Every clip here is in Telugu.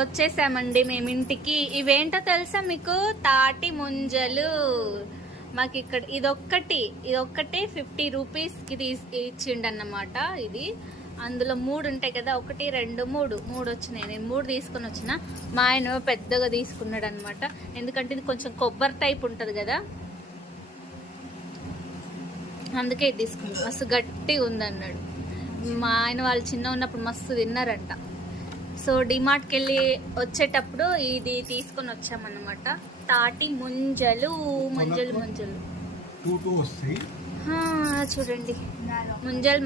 వచ్చేసామండి మేము ఇంటికి. ఇవేంటో తెలుసా మీకు? తాటి ముంజలు. మాకు ఇక్కడ ఇదొక్కటే 50 రూపీస్కి ఇచ్చిండన్నమాట. ఇది అందులో 3 ఉంటాయి కదా, 1 2 3 వచ్చినాయి. నేను 3 తీసుకొని వచ్చిన. మా ఆయన పెద్దగా తీసుకున్నాడు అనమాట. ఎందుకంటే ఇది కొంచెం కొబ్బరి టైప్ ఉంటుంది కదా, అందుకే ఇది తీసుకున్నాడు. మస్తు గట్టిగా ఉందన్నాడు. మా ఆయన వాళ్ళు చిన్న ఉన్నప్పుడు మస్తు తిన్నారంట. సో డిమార్ట్కి వెళ్ళి వచ్చేటప్పుడు ఇది తీసుకొని వచ్చామన్నమాట. తాటి ముంజలు. చూడండి,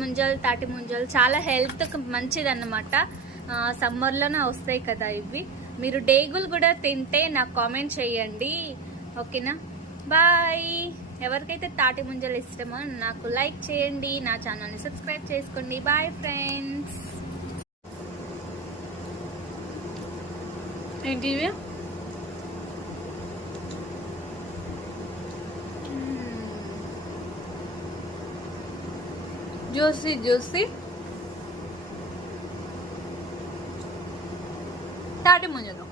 ముంజలు తాటి ముంజలు చాలా హెల్త్కి మంచిది అన్నమాట. సమ్మర్లోనే వస్తాయి కదా ఇవి. మీరు డేగులు కూడా తింటే నాకు కామెంట్ చేయండి, ఓకేనా? బాయ్. ఎవరికైతే తాటి ముంజలు ఇష్టమో నాకు లైక్ చేయండి, నా ఛానల్ని సబ్స్క్రైబ్ చేసుకోండి. Bye friends. ఏంటి జ్యూసీ తాటి ముంజలు.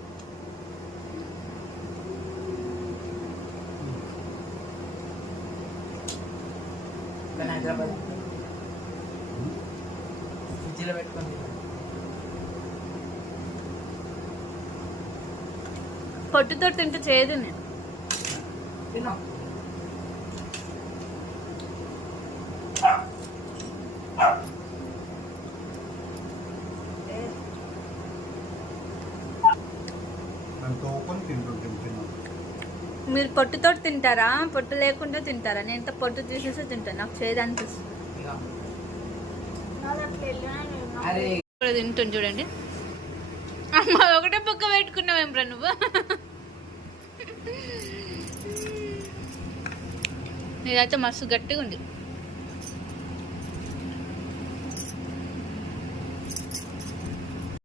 పొట్టుతో తింటే చేయదు. నేను మీరు పొట్టుతో తింటారా, పొట్టు లేకుండా తింటారా? నేను పొట్టు తీసేసి తింటాను, నాకు చేయదు అనిపిస్తుంది. తింటుంది చూడండి. అమ్మ ఒకటే పక్క పెట్టుకున్నావేమ్రా నువ్వు? ఇదైతే మస్తు గట్టిగా ఉంది.